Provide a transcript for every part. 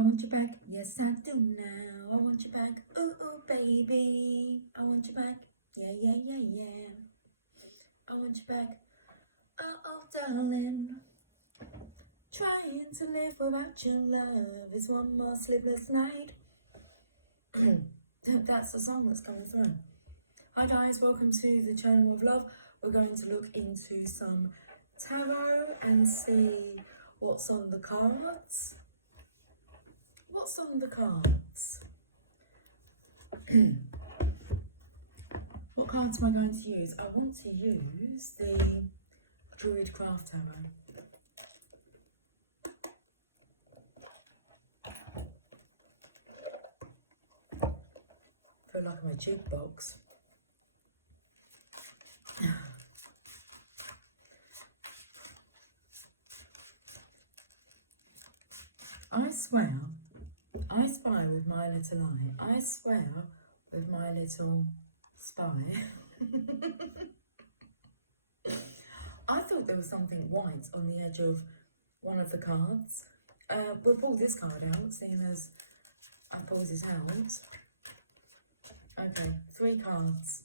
I want you back, yes I do now. I want you back, ooh, ooh, baby. I want you back, yeah, yeah, yeah, yeah. I want you back, oh, oh, darling. Trying to live without your love is one more sleepless night. That's the song that's coming through. Hi guys, welcome to the channel of love. We're going to look into some tarot and see what's on the cards. What's on the cards? What cards am I going to use? I want to use the Druidcraft Tarot. I feel like I'm a jukebox. I swear, I spy with my little eye. I swear with my little spy. I thought there was something white on the edge of one of the cards. We'll pull this card out, seeing as I pulled it out. Okay, 3 cards.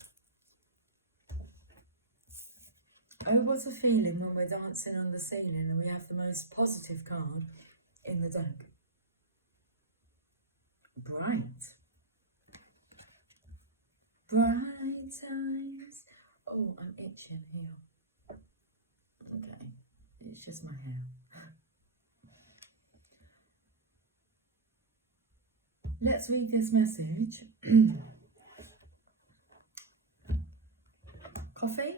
Oh, what's a feeling when we're dancing on the ceiling and we have the most positive card in the deck? Bright. Bright times. Oh, I'm itching here. Okay, it's just my hair. Let's read this message. Coffee,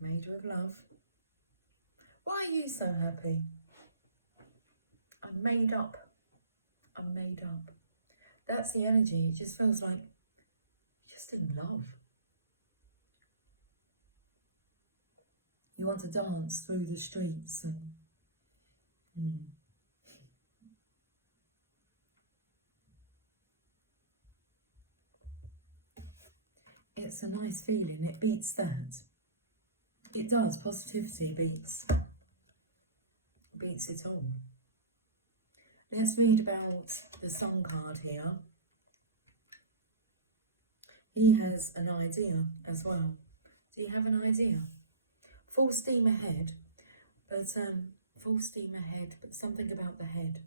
made with love. Why are you so happy? I'm made up. I'm made up. That's the energy. It just feels like you're just in love. You want to dance through the streets and it's a nice feeling. It beats that. It does. Positivity beats it all. Let's read about the Sun card here. He has an idea as well. Do you have an idea? Full steam ahead, but something about the head.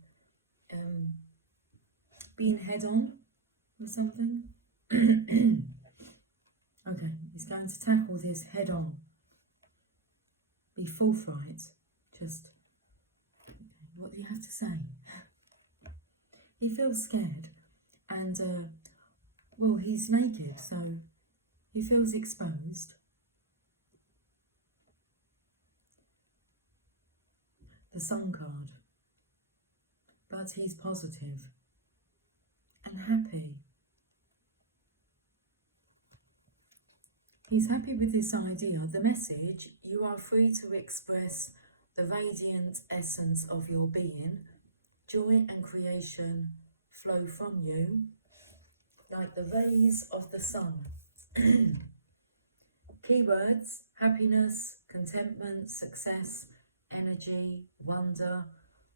Being head on or something. Okay, he's going to tackle this head on. Be forthright. Just, what do you have to say? He feels scared and, well, he's naked, so he feels exposed. The Sun card. But he's positive and happy. He's happy with this idea. The message: you are free to express the radiant essence of your being. Joy and creation flow from you like the rays of the sun. Keywords: happiness, contentment, success, energy, wonder,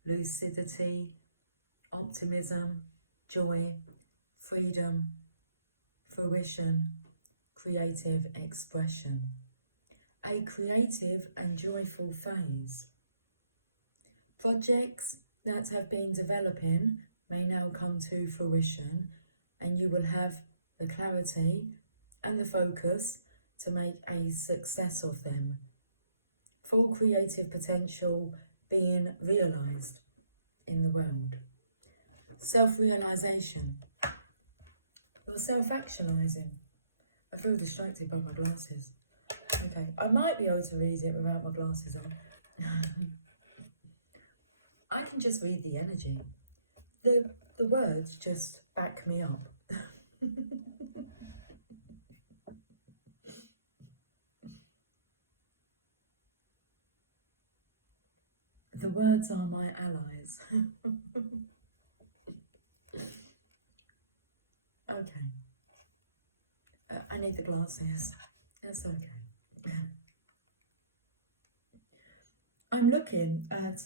lucidity, optimism, joy, freedom, fruition, creative expression. A creative and joyful phase. Projects that have been developing may now come to fruition, and you will have the clarity and the focus to make a success of them. Full creative potential being realised in the world. Self-realisation. Or self-actualising. I feel distracted by my glasses. Okay, I might be able to read it without my glasses on. I can just read the energy. The words just back me up. The words are my allies. Okay. I need the glasses. That's okay. I'm looking at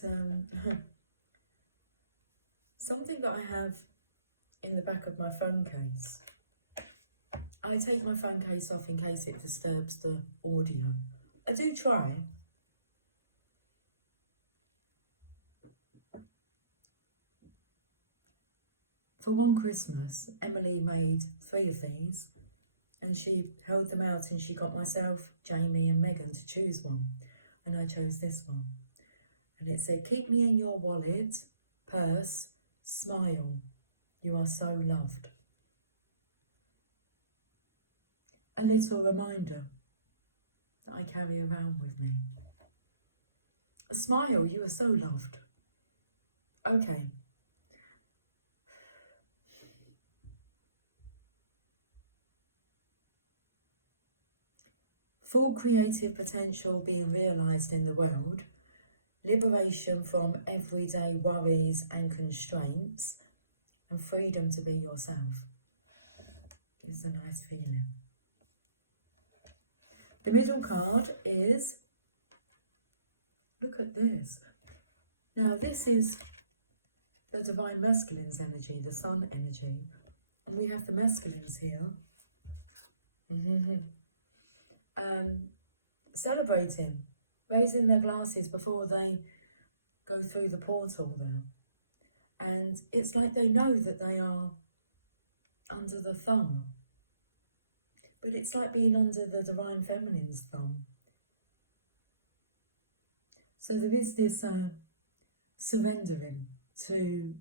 something that I have in the back of my phone case. I take my phone case off in case it disturbs the audio. I do try. For one Christmas, Emily made 3 of these and she held them out and she got myself, Jamie and Megan to choose one. And I chose this one. And it said, "Keep me in your wallet, purse, smile. You are so loved." A little reminder that I carry around with me. A smile, you are so loved. Okay. Full creative potential being realised in the world, liberation from everyday worries and constraints, and freedom to be yourself. It's a nice feeling. The middle card is, look at this. Now this is the Divine Masculine's energy, the Sun energy, and we have the Masculines here. Celebrating, raising their glasses before they go through the portal there. And it's like they know that they are under the thumb. But it's like being under the Divine Feminine's thumb. So there is this surrendering to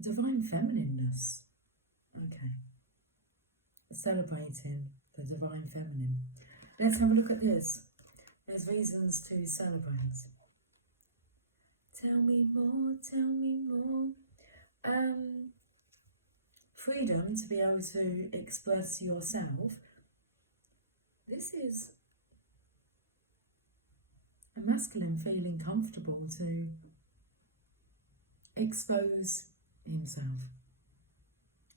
Divine Feminineness. Okay. Celebrating the Divine Feminine. Let's have a look at this. There's reasons to celebrate. Tell me more, tell me more. Freedom to be able to express yourself. This is a masculine feeling comfortable to expose himself.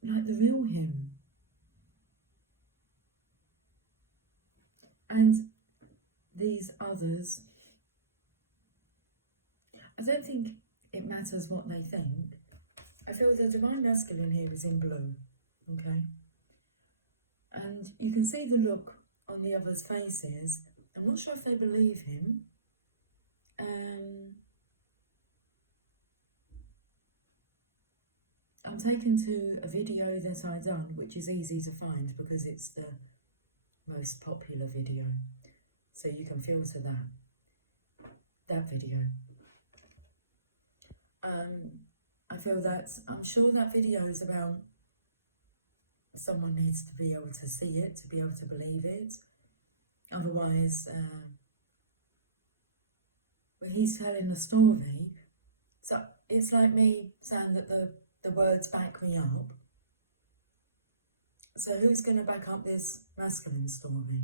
Like the real him. And these others, I don't think it matters what they think. I feel the Divine Masculine here is in blue, okay? And you can see the look on the others' faces. I'm not sure if they believe him. I'm taken to a video that I done, which is easy to find because it's the most popular video, so you can filter that video. I feel that, I'm sure that video is about someone needs to be able to see it, to be able to believe it. Otherwise, when he's telling the story, so it's like me saying that the words back me up. So who's going to back up this masculine story?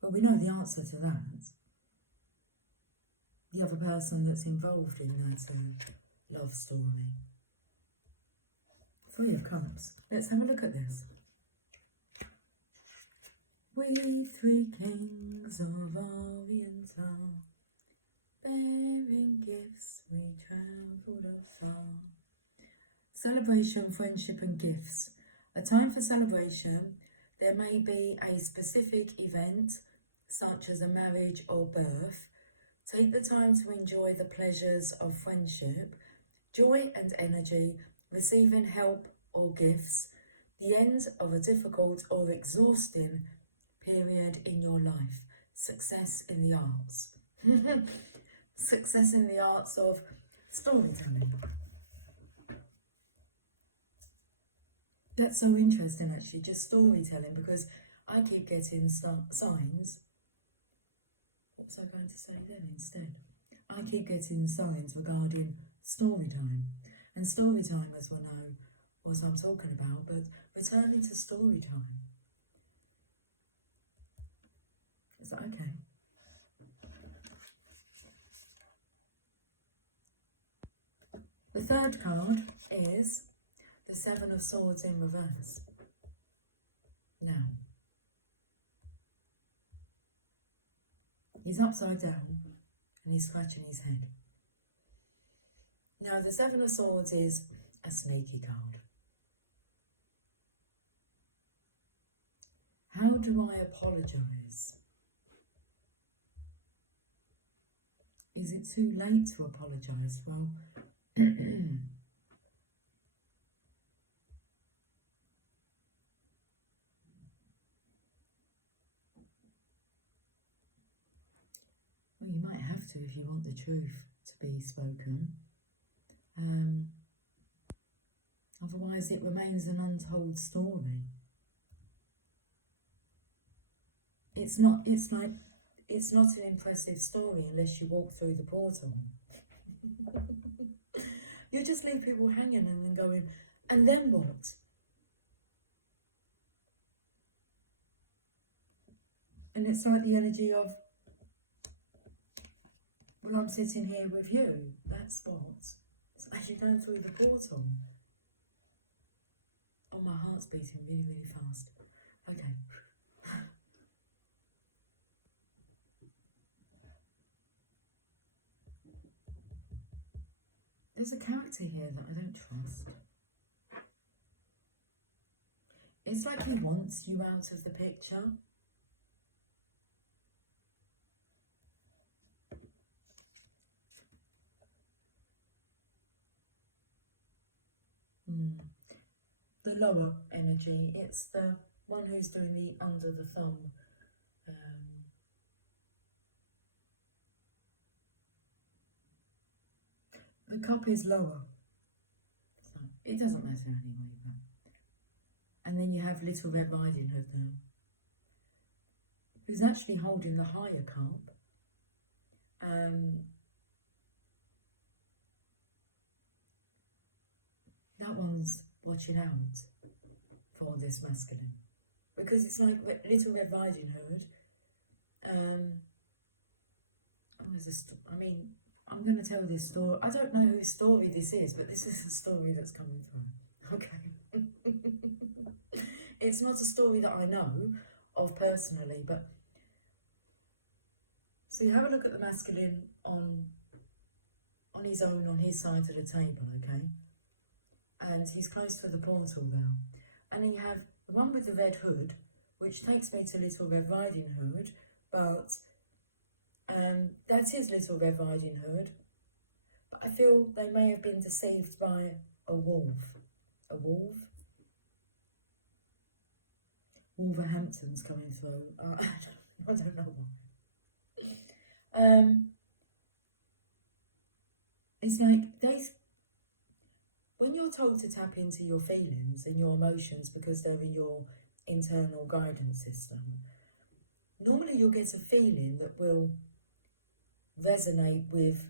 Well, we know the answer to that. The other person that's involved in that love story. 3 of Cups. Let's have a look at this. We 3 kings of Oriental, bearing gifts, we travelled afar. Celebration, friendship and gifts. A time for celebration. There may be a specific event, such as a marriage or birth. Take the time to enjoy the pleasures of friendship, joy and energy, receiving help or gifts, the end of a difficult or exhausting period in your life. Success in the arts. Success in the arts of storytelling. That's so interesting actually, just storytelling, because I keep getting signs. What was I going to say then instead? I keep getting signs regarding story time. And story time, as we know, what I'm talking about, but returning to story time. Is that okay? The 3rd card is the 7 of Swords in reverse. Now, He's upside down and he's scratching his head. Now, the Seven of Swords is a sneaky card. How do I apologise? Is it too late to apologise? Well, well, you might have to if you want the truth to be spoken. Otherwise, it remains an untold story. It's not an impressive story unless you walk through the portal. You just leave people hanging and then going, and then what? And it's like the energy of, well, I'm sitting here with you. That's what. It's like you're going through the portal. Oh, my heart's beating really, really fast. Okay. There's a character here that I don't trust. It's like he wants you out of the picture. The lower energy, it's the one who's doing the under the thumb. The cup is lower, so it doesn't matter anyway. And then you have Little Red Riding Hood there, who's actually holding the higher cup. That one's watching out for this masculine, because it's like Little Red Riding Hood. I'm going to tell this story. I don't know whose story this is, but this is a story that's coming through. Okay. It's not a story that I know of personally, but so you have a look at the masculine on his own, on his side of the table, okay? And he's close to the portal now. And then you have the one with the red hood, which takes me to Little Red Riding Hood, but that's his Little Red Riding Hood. But I feel they may have been deceived by a wolf. A wolf? Wolverhampton's coming through. I don't know why. It's like when you're told to tap into your feelings and your emotions because they're in your internal guidance system, normally you'll get a feeling that will resonate with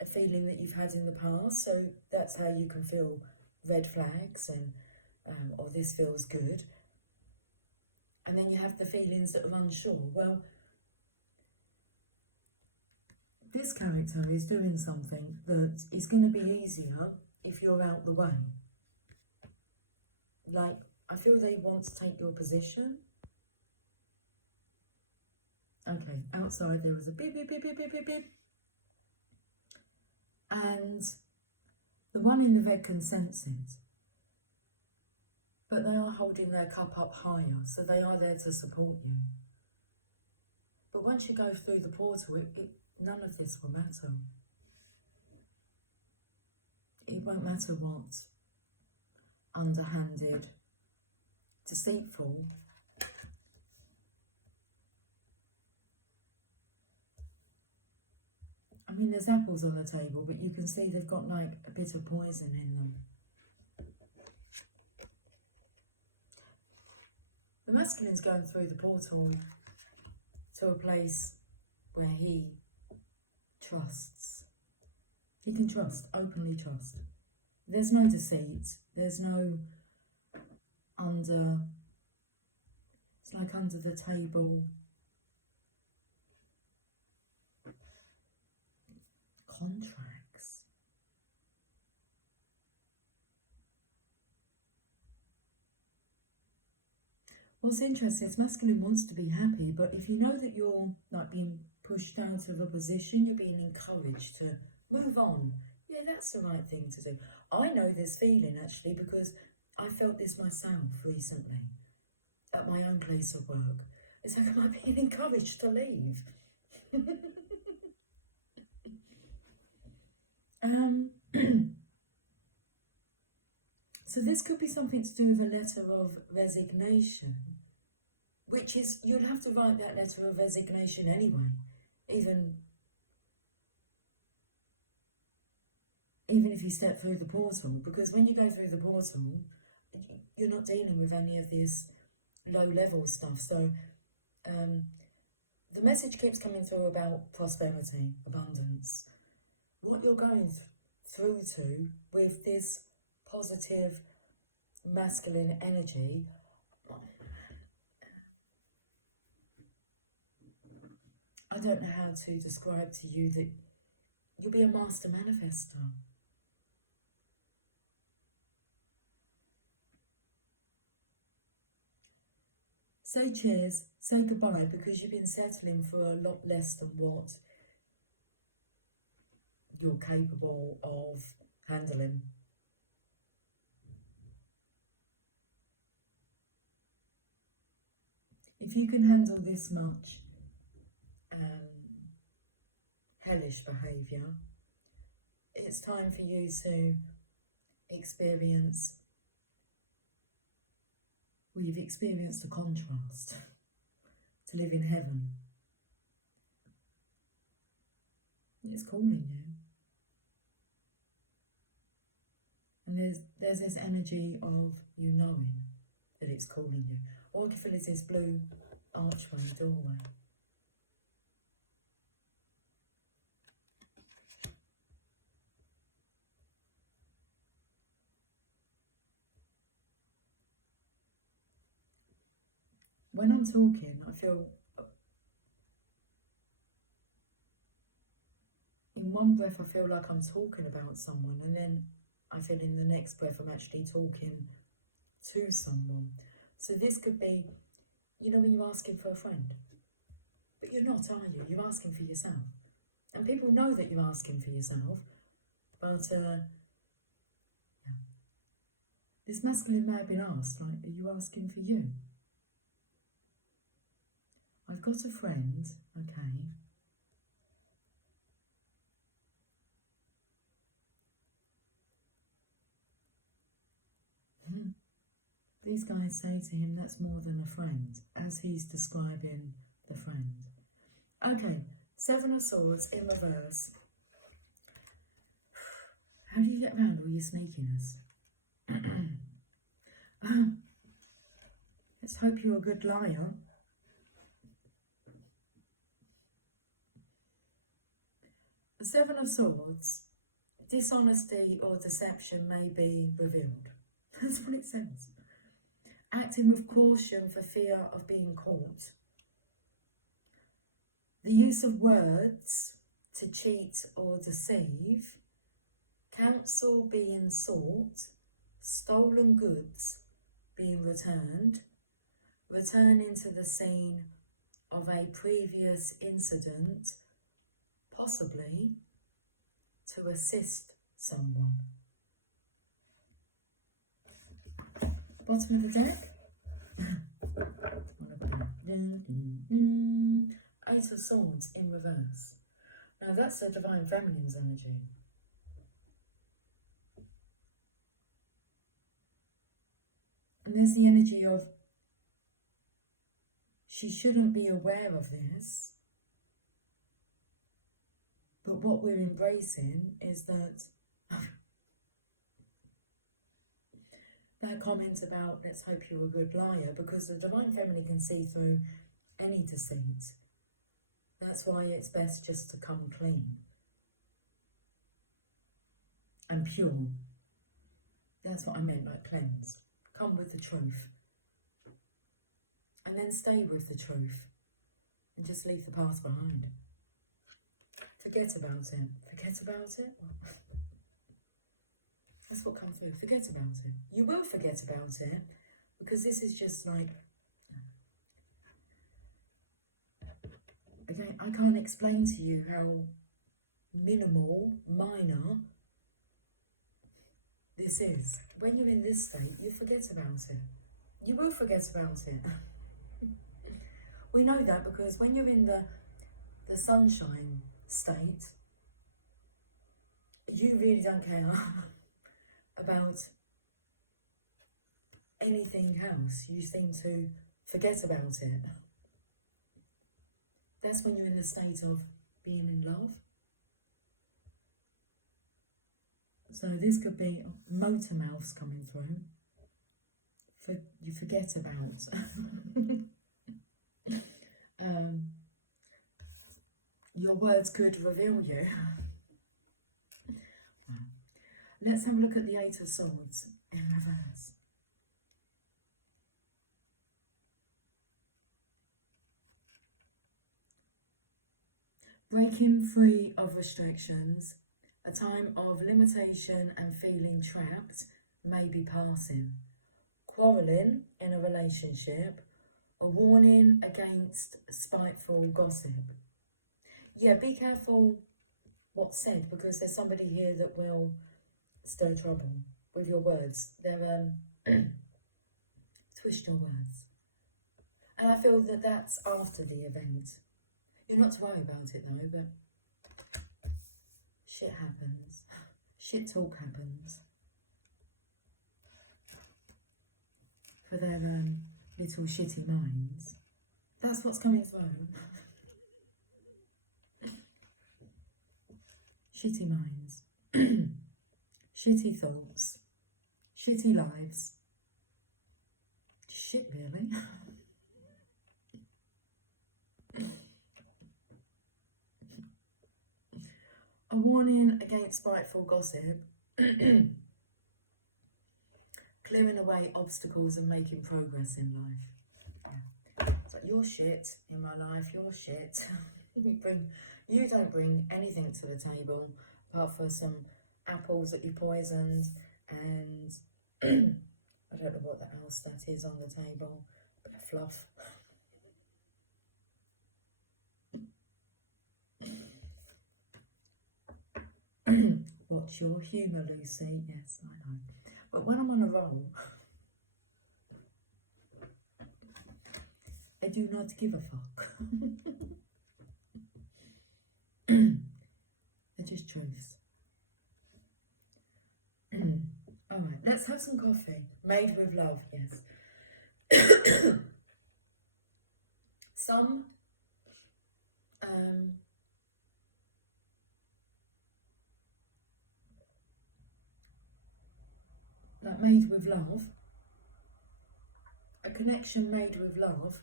a feeling that you've had in the past. So that's how you can feel red flags and or this feels good. And then you have the feelings that are unsure. Well, this character is doing something that is going to be easier if you're out the way. Like, I feel they want to take your position. Okay, outside there was a beep, beep, beep, beep, beep, beep, beep. And the one in the red can sense it. But they are holding their cup up higher, so they are there to support you. But once you go through the portal, none of this will matter. It won't matter what underhanded, deceitful, I mean, there's apples on the table, but you can see they've got like a bit of poison in them. The masculine's going through the portal to a place where he trusts. He can trust, openly trust. There's no deceit. There's no it's like under the table contracts. What's interesting is masculine wants to be happy, but if you know that you're like being pushed out of a position, you're being encouraged to move on. Yeah, that's the right thing to do. I know this feeling actually because I felt this myself recently at my own place of work. It's like, am I being encouraged to leave? So this could be something to do with a letter of resignation, which is, you'll have to write that letter of resignation anyway, even if you step through the portal, because when you go through the portal, you're not dealing with any of this low-level stuff. So the message keeps coming through about prosperity, abundance. What you're going through to with this positive masculine energy, I don't know how to describe to you that you'll be a master manifester. Say cheers, say goodbye, because you've been settling for a lot less than what you're capable of handling. If you can handle this much hellish behaviour, it's time for you to experience, well, you've experienced a contrast, to live in heaven. It's calling you. And there's this energy of you knowing that it's calling you. All you feel is this blue archway, doorway. When I'm talking, I feel in one breath I feel like I'm talking about someone, and then I feel in the next breath I'm actually talking to someone. So this could be, you know, when you're asking for a friend, but you're not, are you? You're asking for yourself. And people know that you're asking for yourself, but yeah. This masculine may have been asked, like, are you asking for you? I've got a friend, okay. These guys say to him, that's more than a friend, as he's describing the friend. Okay, Seven of Swords in reverse. How do you get around all your sneakiness? Let's hope you're a good liar. The Seven of Swords, dishonesty or deception may be revealed. That's what it says. Acting with caution for fear of being caught. The use of words to cheat or deceive. Counsel being sought. Stolen goods being returned. Returning to the scene of a previous incident, possibly to assist someone. Bottom of the deck. Eight of Swords in reverse. Now that's the Divine Feminine's energy. And there's the energy of she shouldn't be aware of this, but what we're embracing is that that comment about let's hope you're a good liar, because the Divine Feminine can see through any deceit. That's why it's best just to come clean and pure. That's what I meant, like cleanse. Come with the truth. And then stay with the truth. And just leave the past behind. Forget about it. Forget about it? That's what comes through. Forget about it. You will forget about it, because this is just like Again, I can't explain to you how minimal, minor this is. When you're in this state, you forget about it. You will forget about it. We know that because when you're in the sunshine state, you really don't care about anything else. You seem to forget about it. That's when you're in the state of being in love. So this could be motor mouths coming through. You forget about. Your words could reveal you. Let's have a look at the Eight of Swords in reverse. Breaking free of restrictions, a time of limitation and feeling trapped may be passing. Quarrelling in a relationship, a warning against spiteful gossip. Yeah, be careful what's said, because there's somebody here that will stir trouble with your words. They'll twist your words. And I feel that that's after the event. You're not to worry about it though, but shit happens. Shit talk happens. For their little shitty minds. That's what's coming through. Shitty minds. Shitty thoughts. Shitty lives. Shit, really. A warning against spiteful gossip. Clearing away obstacles and making progress in life. Yeah. It's like, you're shit in my life, you're shit. You don't bring anything to the table apart from some apples that you poisoned, and I don't know what else that is on the table. A bit of fluff. What's your humour, Lucy? Yes, I know. But when I'm on a roll, I do not give a fuck. They're just truths. Alright, let's have some coffee. Made with love, yes. Some like made with love, a connection made with love.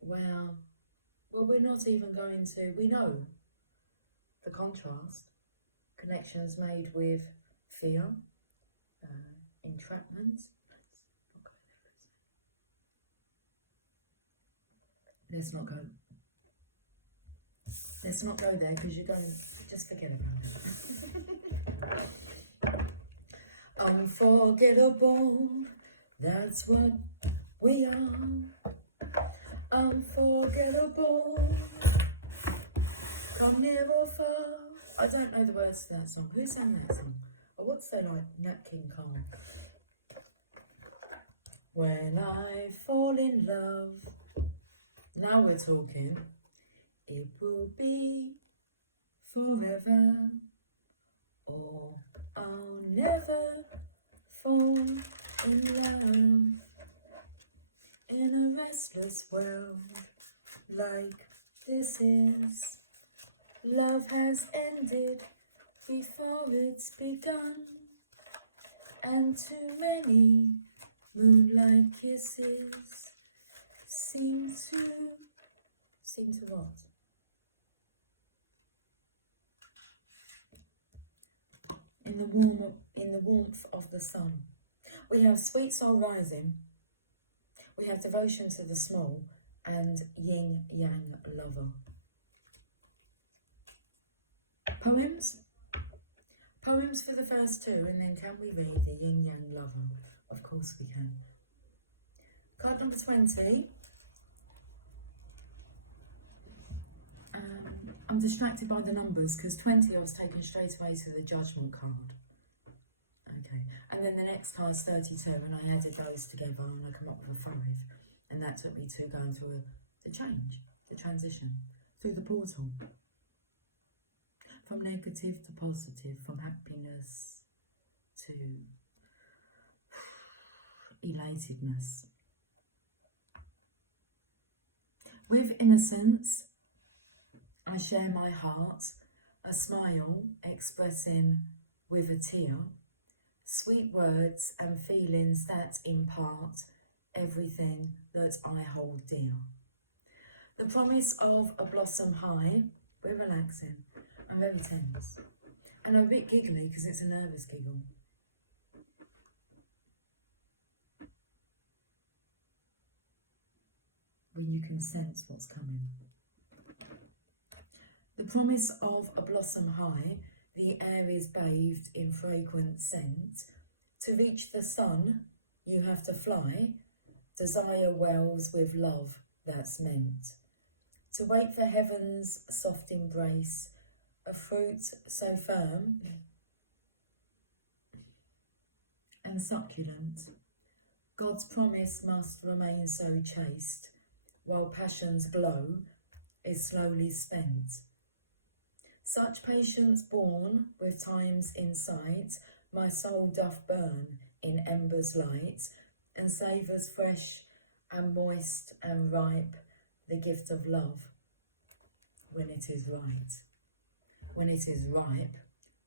Well, we're not even going to, we know the contrast. Connections made with fear, entrapment. Let's not go there, because you're going to just forget about it. Unforgettable, that's what we are. Unforgettable, come near or far. I don't know the words to that song. Who sang that song? Or what's they like? Nat King Cole. When I fall in love, now we're talking. It will be forever, or I'll never fall in love in a restless world like this is. Love has ended before it's begun, and too many moonlight kisses seem to what? In the warmth of the sun. We have sweet soul rising. We have devotion to the small and yin yang lover. Poems? Poems for the first two, and then can we read the yin yang lover? Of course we can. Card number 20. I'm distracted by the numbers because 20 I was taken straight away to the judgment card. Okay, and then the next card's 32, and I added those together and I come up with a 5. And that took me to going through the change, the transition, through the portal. From negative to positive, from happiness to elatedness. With innocence, I share my heart, a smile expressing with a tear, sweet words and feelings that impart everything that I hold dear. The promise of a blossom high, we're relaxing, I'm very tense, and I'm a bit giggly because it's a nervous giggle. When you can sense what's coming. The promise of a blossom high, the air is bathed in fragrant scent. To reach the sun, you have to fly. Desire wells with love that's meant. To wait for heaven's soft embrace, a fruit so firm and succulent. God's promise must remain so chaste, while passion's glow is slowly spent. Such patience born with time's insight, my soul doth burn in embers light, and savours fresh and moist and ripe the gift of love when it is right. When it is ripe.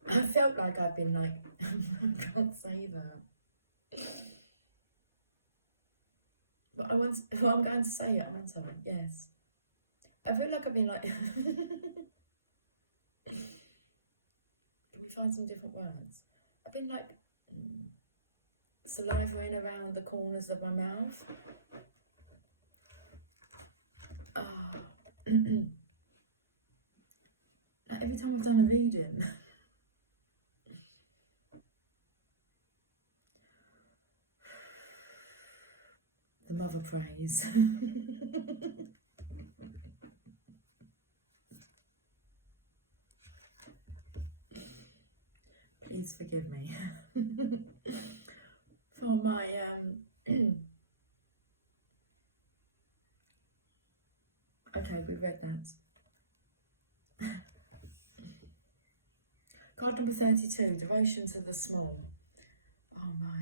I felt like I've been like, I can't say that. But I'm going to say it, aren't I? Yes. I feel like I've been like, can we find some different words? I've been like, salivating around the corners of my mouth. Like every time I've done a reading. The mother prays. Please forgive me for my okay, we read that. Card number 32, Devotion to the Small. Oh my.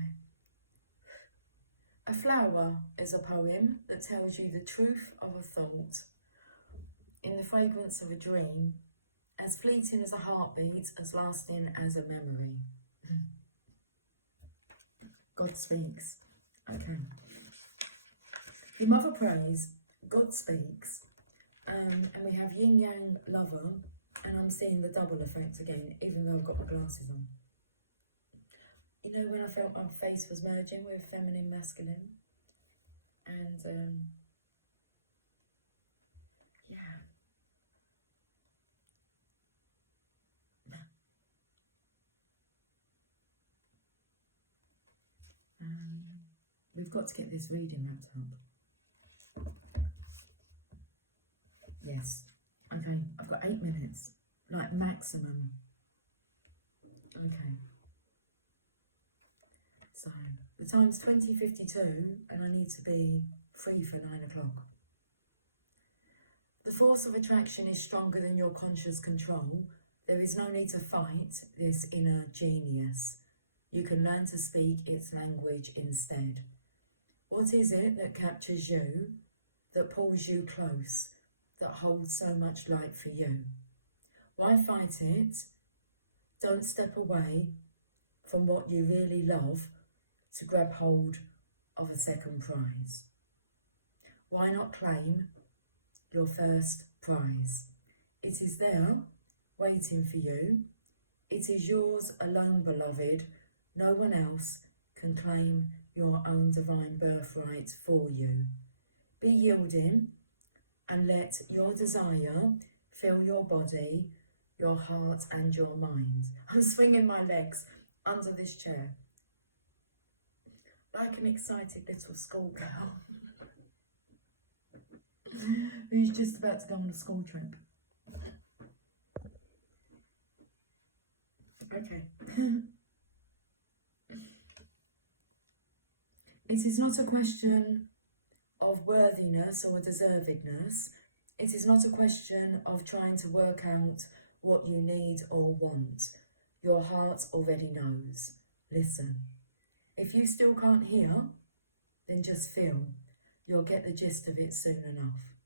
A flower is a poem that tells you the truth of a thought in the fragrance of a dream, as fleeting as a heartbeat, as lasting as a memory. God speaks. Okay. The mother prays, God speaks, and we have yin yang lover, and I'm seeing the double effect again, even though I've got my glasses on. You know when I felt my face was merging with feminine, masculine, and yeah. We've got to get this reading wrapped up. Yes. Okay, I've got 8 minutes, like maximum. Okay. So, the time's 20:52 and I need to be free for 9 o'clock. The force of attraction is stronger than your conscious control. There is no need to fight this inner genius. You can learn to speak its language instead. What is it that captures you, that pulls you close, that holds so much light for you? Why fight it? Don't step away from what you really love to grab hold of a second prize. Why not claim your first prize? It is there, waiting for you. It is yours alone, beloved. No one else can claim your own divine birthright for you. Be yielding and let your desire fill your body, your heart and your mind. I'm swinging my legs under this chair like an excited little schoolgirl who's just about to go on a school trip. Okay. It is not a question of worthiness or deservedness. It is not a question of trying to work out what you need or want. Your heart already knows. Listen. If you still can't hear, then just feel. You'll get the gist of it soon enough.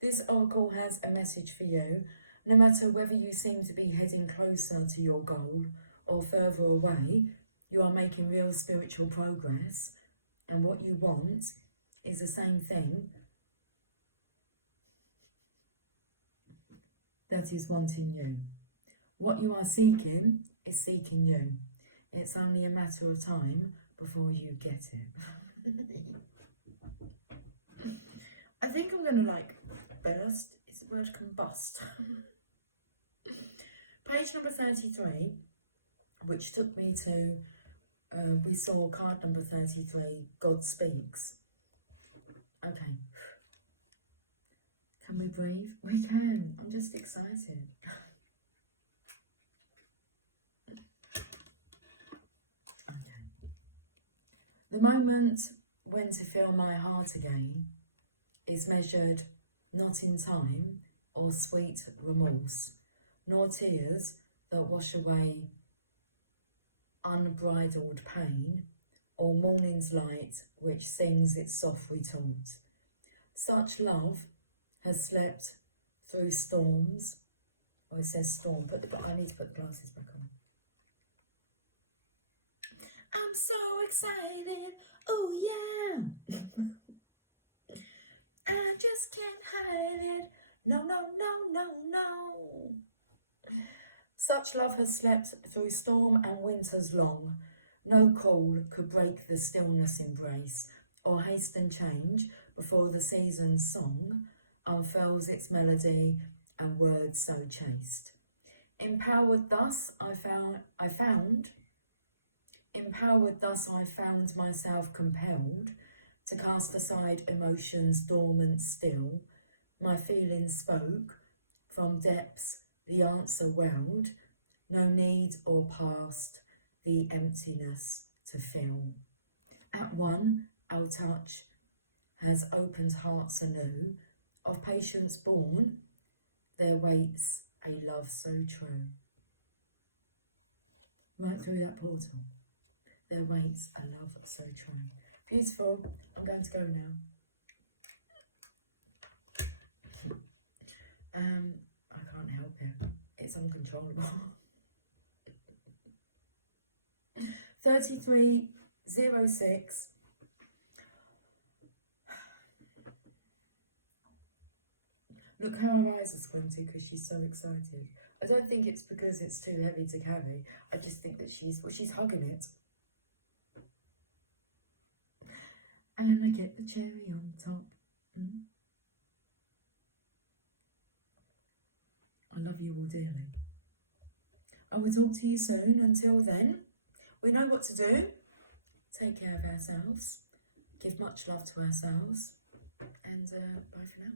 This oracle has a message for you. No matter whether you seem to be heading closer to your goal or further away, you are making real spiritual progress, and what you want is the same thing that is wanting you. What you are seeking is seeking you. It's only a matter of time before you get it. I think I'm going to burst. Is the word combust? Page number 33, which took me to, we saw card number 33, God Speaks. Okay. Can we breathe? We can. I'm just excited. Okay. The moment when to feel my heart again is measured not in time or sweet remorse, nor tears that wash away unbridled pain, or morning's light which sings its soft retort. Such love has slept through storms. Oh, it says storm, but I need to put the glasses back on. I'm so excited, oh yeah. I just can't hide it, no, no, no, no, no. Such love has slept through storm and winters long. No call could break the stillness embrace, or hasten change before the season's song unfurls its melody and words so chaste. Empowered thus I found myself compelled to cast aside emotions dormant still. My feelings spoke from depths the answer welled, no need or past the emptiness to fill. At one, our touch has opened hearts anew, of patience born, there waits a love so true. Right through that portal, there waits a love so true. Beautiful. I'm going to go now. I can't help it. It's uncontrollable. 3306. Look how her eyes are squinting because she's so excited. I don't think it's because it's too heavy to carry. I just think that she's hugging it. And I get the cherry on top. I love you all dearly. I will talk to you soon. Until then, we know what to do. Take care of ourselves. Give much love to ourselves. And bye for now.